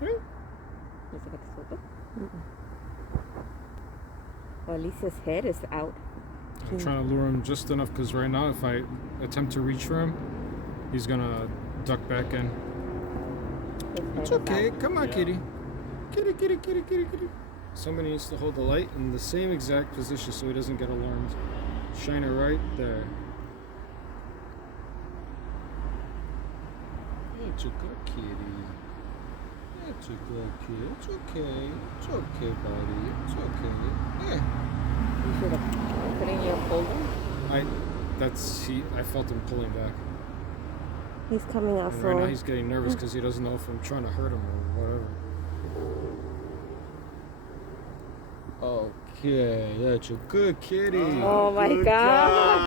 ¿No sacaste foto? Well, at least his head is out. I'm trying to lure him just enough because right now, if I attempt to reach for him, he's gonna duck back in. It's okay. Come on, kitty. Kitty, kitty, kitty, kitty, kitty. Somebody needs to hold the light in the same exact position so he doesn't get alarmed. Shine it right there. It's a good kitty. It's a good kid. It's okay. It's okay, buddy. It's okay. Yeah. You should have. Couldn't you hold him? I felt him pulling back. He's coming out And slowly. right now he's getting nervous because he doesn't know if I'm trying to hurt him or whatever. Okay, that's a good kitty. Oh my God.